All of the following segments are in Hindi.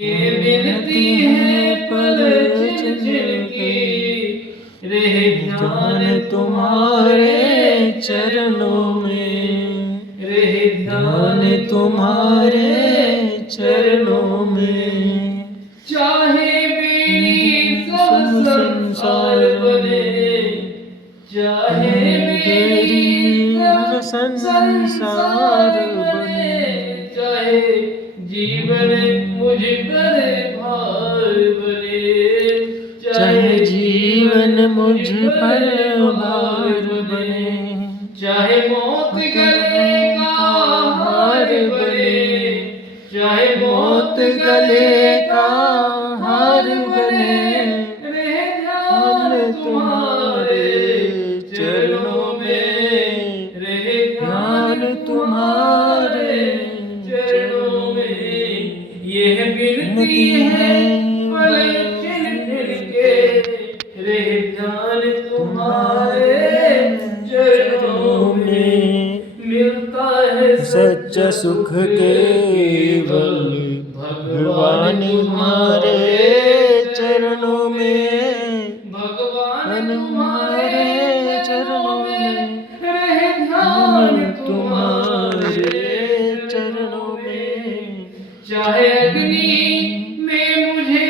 ये मिलती है पल छिन छिन की, रह ध्यान तुम्हारे चरणों में, रह ध्यान तुम्हारे चरणों में। चाहे मेरी संसार बने, चाहे मेरी संसार बने, चाहे जीवन मुझ पर भार बने, चाहे जीवन मुझ पर भार बने, चाहे मौत गले का हार बने, चाहे मौत गले का हार बने, रह ध्यान तुम्हारे चरणों में, रह ध्यान तुम्हारे चरणों में। यह विनती है पल छिन छिन के, रह ध्यान तुम्हारे चरणों में। मिलता है सच्चा सुख केवल भगवान हमारे चरणों में, भगवान हमारे चरणों में, रह ध्यान तुम्हारे चरणों में। चाहे अग्नि में मुझे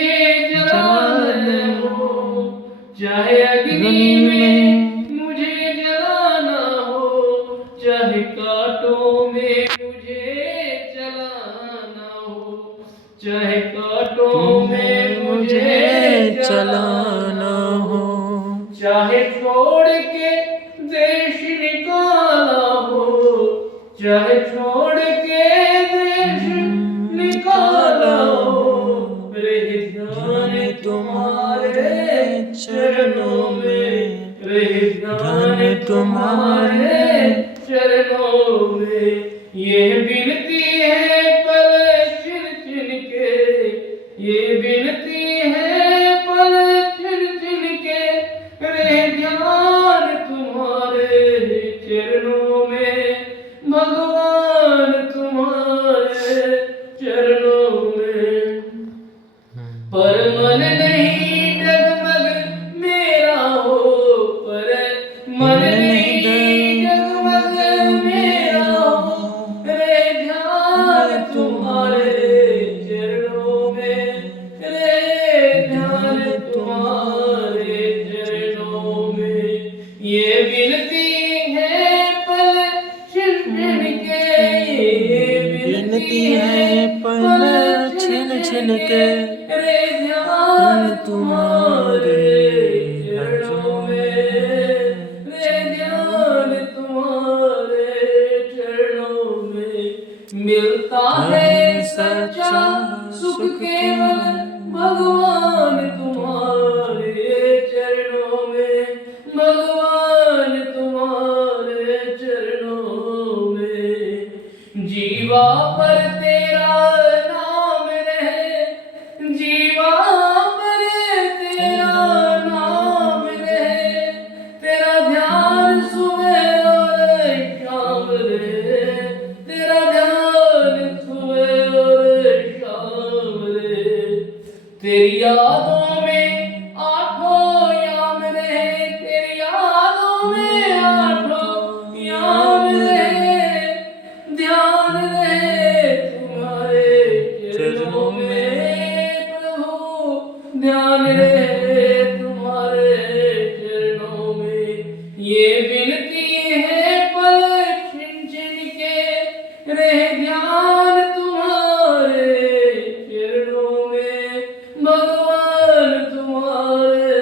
जलाना हो, चाहे अग्नि में मुझे जलाना हो, चाहे कांटों में मुझे जलाना हो, चाहे कांटों में मुझे जलाना हो, चाहे छोड़ के देश निकाला हो, चाहे छोड़ के देश निकाला हो, रह ध्यान तुम्हारे चरणों में, रह ध्यान तुम्हारे चरणों में। ये विनती है पल छिन छिन के, ये विनती है पल छिन छिन के, रह ध्यान तुम्हारे चरणों में, भगवान तुम्हारे चरणों में। पर मन नहीं डगमग मेरा हो, पर मन नहीं डगमग मेरा हो, रह ध्यान तुम्हारे चरणों में, रह ध्यान तुम्हारे चरणों में। ये विनती है पल छिन छिन के, ये विनती है पल छिन छिन के, रह ध्यान तुम्हारे चरणों में, रह ध्यान तुम्हारे चरणों में। मिलता है सच्चा सुख केवल भगवान तुम्हारे चरणों में, भगवान तुम्हारे चरणों में। जीवा पर तेरा नाम रहे, जीवा पर तेरा नाम रहे, तेरा ध्यान सुबह और शाम रहे, तेरा ध्यान सुबह और शाम रहे। तेरी यादों में आठों याम रहे, तेरी यादों में आठों याम रहे, ध्यान रहे तुम्हारे चरणों में प्रभु, ध्यान रहे तुम्हारे चरणों में। ये विनती है पल छिन छिन के, रह ध्यान तुम्हारे चरणों में, भगवान तुम्हारे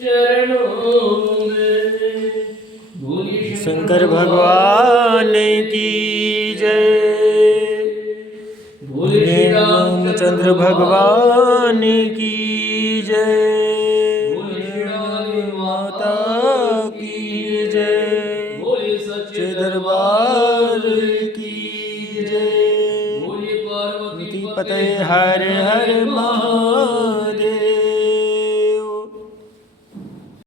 चरणों में। शंकर भगवान की जय, भोले रामचंद्र भगवान की जय, भोले माता की जय, भोले सच्चे दरबार की जय, भोले पार्वती पते हर हर महा